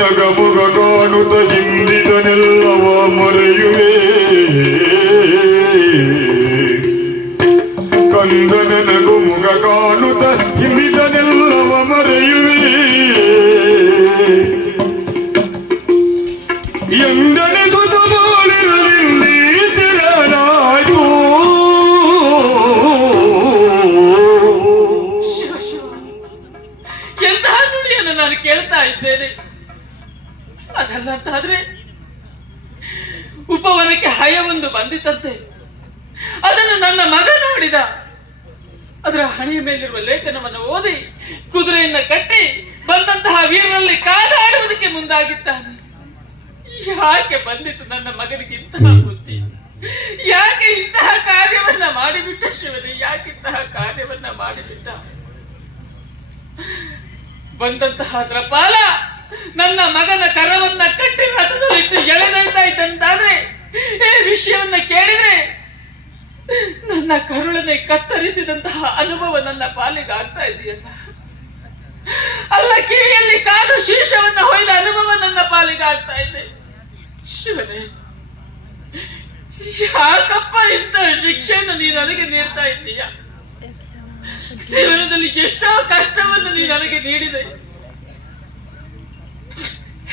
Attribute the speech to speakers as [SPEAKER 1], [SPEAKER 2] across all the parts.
[SPEAKER 1] ನಗಮುಗ ಕಾಣುತ್ತ ಹಿಂದಿದನೆಲ್ಲವ ಮರೆಯುವೆ. ಕಂದನ ನಗು ಮುಗ ಕಾಣುತ್ತ ಹಿಂದಿದನೆಲ್ಲವ ಮರೆಯುವೆ. ಎಂದನೆದು ನೋಡಿರಲಿಲ್ಲಿ ತೆರನಾಯ್ತು
[SPEAKER 2] ಎಂತಹ ನುಡಿಯನ್ನು ನಾನು ಕೇಳ್ತಾ ಇದ್ದೇನೆ? ಅದಲ್ಲಂತಾದ್ರೆ ಉಪವನಕ್ಕೆ ಹಯವೊಂದು ಬಂದಿತಂತೆ ಅದನ್ನು ನನ್ನ ಮಗ ನೋಡಿದ. ಅದರ ಹಣೆಯ ಮೇಲಿರುವ ಲೇಖನವನ್ನು ಓದಿ ಕುದುರೆಯನ್ನ ಕಟ್ಟಿ ಬಂದಂತಹ ವೀರರಲ್ಲಿ ಕಾದಾಡುವುದಕ್ಕೆ ಮುಂದಾಗಿದ್ದಾನೆ. ಯಾಕೆ ಬಂದಿತು ನನ್ನ ಮಗನಿಗೆ ಇಂತಹ ಬುದ್ಧಿ? ಯಾಕೆ ಇಂತಹ ಕಾರ್ಯವನ್ನ ಮಾಡಿಬಿಟ್ಟ ಶಿವನೇ? ಯಾಕೆ ಇಂತಹ ಕಾರ್ಯವನ್ನ ಮಾಡಿಬಿಟ್ಟ? ಬಂದಂತಹ ಪಾಲ ನನ್ನ ಮಗನ ಕರವನ್ನ ಕಟ್ಟಿ ರಥದಲ್ಲಿಟ್ಟು ಎಳೆದೊಯ್ತಾ ಇದ್ದಂತಾದ್ರೆ ಈ ವಿಷಯವನ್ನ ಕೇಳಿದ್ರೆ ನನ್ನ ಕರುಳನೆ ಕತ್ತರಿಸಿದಂತಹ ಅನುಭವ ನನ್ನ ಪಾಲಿಗೆ ಆಗ್ತಾ ಇದೆಯಲ್ಲ. ಅಲ್ಲ ಕಿವಿಯಲ್ಲಿ ಕಾದು ಶೀರ್ಷವನ್ನ ಹೊಯ್ದ ಅನುಭವ ನನ್ನ ಪಾಲಿಗೆ ಆಗ್ತಾ ಇದೆ. ಶಿವನೇ ಯಾಕಪ್ಪ ಇಂಥ ಶಿಕ್ಷೆಯನ್ನು ನೀ ನನಗೆ ನೀಡ್ತಾ ಇದ್ದೀಯ? ಜೀವನದಲ್ಲಿ ಎಷ್ಟೋ ಕಷ್ಟವನ್ನು ನೀನು ನನಗೆ ನೀಡಿದೆ.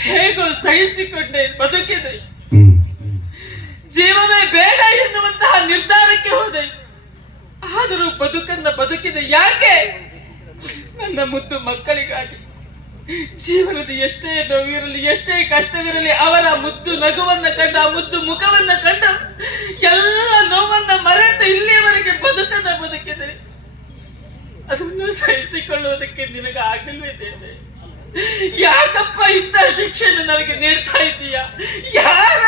[SPEAKER 2] ಹೇಗೋ ಸಹಿಸಿಕೊಂಡೆ ಬದುಕಿದೆ. ಜೀವವೇ ಬೇಡ ಎನ್ನುವಂತಹ ನಿರ್ಧಾರಕ್ಕೆ ಹೋದೆ. ಆದರೂ ಬದುಕನ್ನ ಬದುಕಿದೆ ಯಾಕೆ? ನನ್ನ ಮುದ್ದು ಮಕ್ಕಳಿಗಾಗಿ. ಜೀವನದ ಎಷ್ಟೇ ನೋವಿರಲಿ ಎಷ್ಟೇ ಕಷ್ಟವಿರಲಿ ಅವರ ಮುದ್ದು ನಗುವನ್ನ ಕಂಡು ಆ ಮುದ್ದು ಮುಖವನ್ನ ಕಂಡು ಎಲ್ಲ ನೋವನ್ನ ಮರೆತು ಇಲ್ಲಿಯವರೆಗೆ ಬದುಕನ್ನ ಬದುಕಿದೆ. ಅದನ್ನು ಸಹಿಸಿಕೊಳ್ಳುವುದಕ್ಕೆ ನಿನಗೆ ಆಗಿಲ್ವೇ ದೇವೆ ಯಾಕಪ್ಪ ಇಂಥ ಶಿಕ್ಷೆಯನ್ನು ನನಗೆ ನೀಡ್ತಾ ಇದ್ದೀಯಾ ಯಾರ